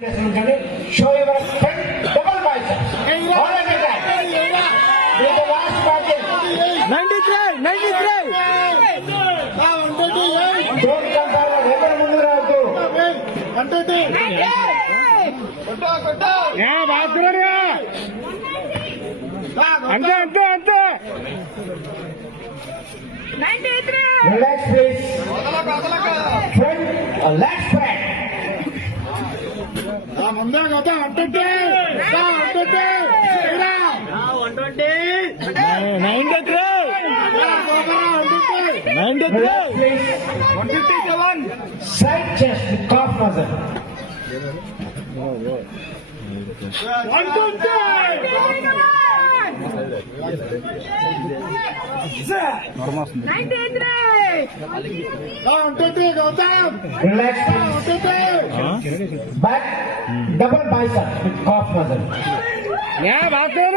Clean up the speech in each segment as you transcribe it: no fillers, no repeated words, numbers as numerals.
Show your strength, double biceps. All of it. With the last margin. 93. Don't come forward. Ever mundu raadu. 120. అంతే 93. Relax please. Front, leg spread. ముందే కదా 120. Relax please. 157. Side chest with calf muscle. 120 Gautam. Relax please. Back, double biceps with calf muscle. 127.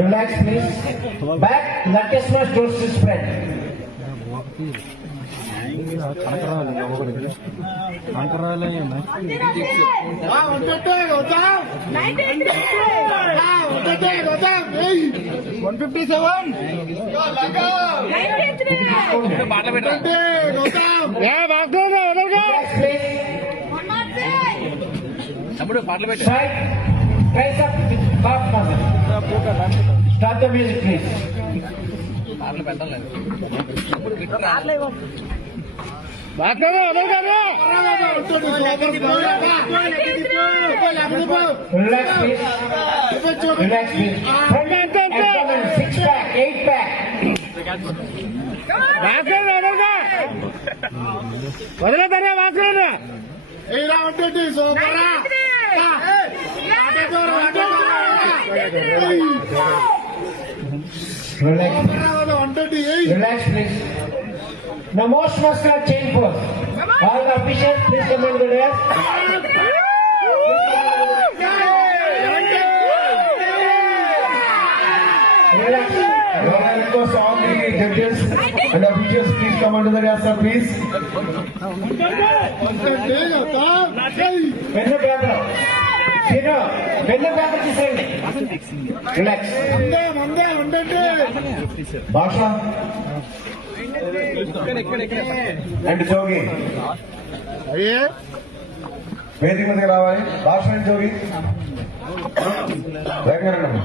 Relax please. Back, latissimus dorsi spread. Side, tricep with calf muscle. Start the music please. Relax please. Relax please. Front abdomen, 6 pack, 8 pack. వదిలేదనే వాసులు ఇలా ఉంటుంది సూపరా. Relax. Relax please. The most muscular chain pose. All the officials please come in the rear. Relax. I request all the judges and officials, please come under the rear, sir, please. Pennu paper. Sino, pennu paper తీసేయండి. Relax. Basha and Jogi. వేదిక మీదకి రావాలి. భాష and జోగి వేగంగా రండి.